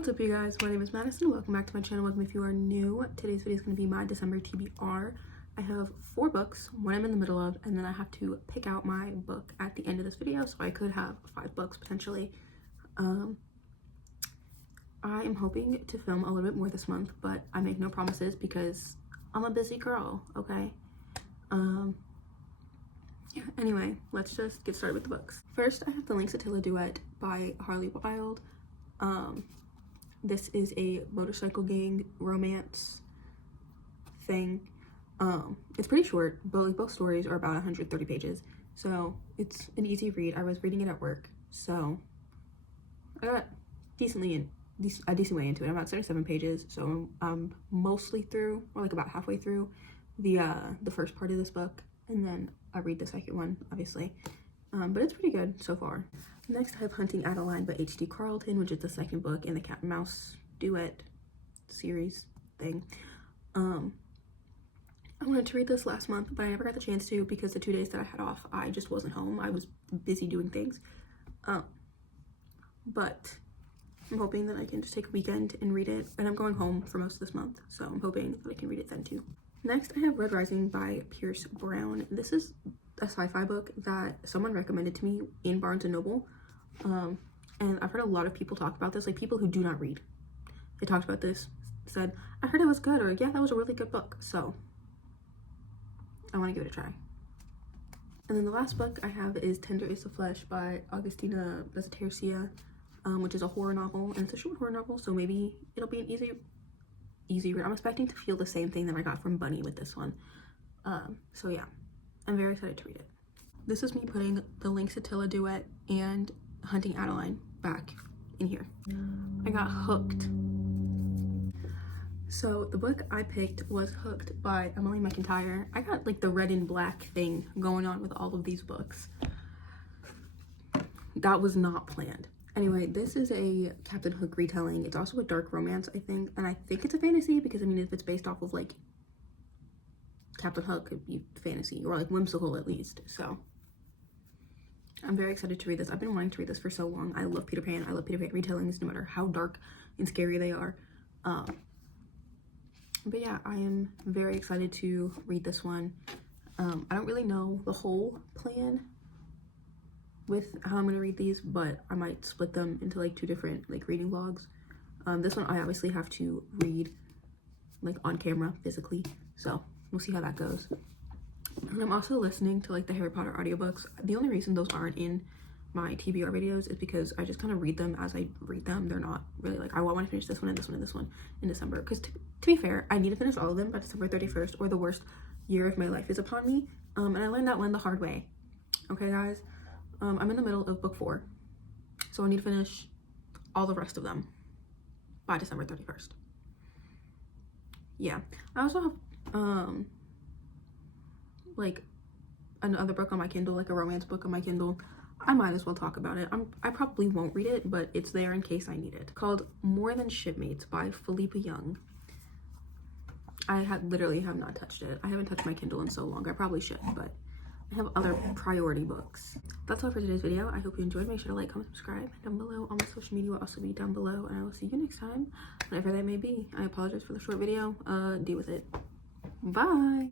What's up, you guys? My name is Madison. Welcome back to my channel. Welcome if you are new. Today's video is going to be my December TBR. I have 4 books, one I'm in the middle of, and then I have to pick out my book at the end of this video, so I could have 5 books potentially. I am hoping to film a little bit more this month, but I make no promises because I'm a busy girl, okay? Yeah, anyway, let's just get started with the books. First, I have The Links Attila Duet by Harley Wilde. This is a motorcycle gang romance thing. It's pretty short, but like both stories are about 130 pages, so it's an easy read. I was reading it at work, so I got a decent way into it. I'm about 77 pages, so I'm mostly through, or like about halfway through the first part of this book, and then I read the second one, obviously. But it's pretty good so far. Next, I have Hunting Adeline by H.D. Carlton, which is the second book in the Cat and Mouse duet series thing. I wanted to read this last month, but I never got the chance to because the 2 days that I had off, I just wasn't home. I was busy doing things. But I'm hoping that I can just take a weekend and read it, and I'm going home for most of this month, so I'm hoping that I can read it then too. Next, I have Red Rising by Pierce Brown. This is a sci-fi book that someone recommended to me in Barnes & Noble, and I've heard a lot of people talk about this, like people who do not read. They talked about this, said, I heard it was good, or yeah, that was a really good book, so I want to give it a try. And then the last book I have is Tender is the Flesh by Augustina Beztercia, which is a horror novel, and it's a short horror novel, so maybe it'll be an easy read. I'm expecting to feel the same thing that I got from Bunny with this one. So yeah, I'm very excited to read it. This is me putting The Links Attila Duet and Hunting Adeline back in here. I got hooked. So the book I picked was Hooked by Emily McIntyre. I got like the red and black thing going on with all of these books. That was not planned. Anyway, this is a Captain Hook retelling. It's also a dark romance, I think, and I think it's a fantasy because I mean if it's based off of like Captain Hook, it'd be fantasy or like whimsical at least. So I'm very excited to read this. I've been wanting to read this for so long. I love Peter Pan. I love Peter Pan retellings no matter how dark and scary they are. But yeah, I am very excited to read this one. I don't really know the whole plan with how I'm gonna read these, but I might split them into like 2 different like reading vlogs. This one I obviously have to read like on camera physically, so we'll see how that goes. And I'm also listening to like the Harry Potter audiobooks. The only reason those aren't in my TBR videos is because I just kind of read them as I read them. They're not really like, I want to finish this one and this one and this one in December. Because to be fair, I need to finish all of them by December 31st or the worst year of my life is upon me. And I learned that one the hard way. Okay, guys? I'm in the middle of book 4. So I need to finish all the rest of them by December 31st. Yeah. I also have, like another book on my Kindle, like a romance book on my Kindle. I might as well talk about it. I probably won't read it, but it's there in case I need it. Called More Than Shipmates by Philippa Young. I literally have not touched it. I haven't touched my Kindle in so long. I probably should, but I have other priority books. That's all for today's video. I hope you enjoyed. Make sure to like, comment, subscribe down below. All my social media will also be down below, and I will see you next time, whatever that may be. I apologize for the short video. Deal with it. Bye.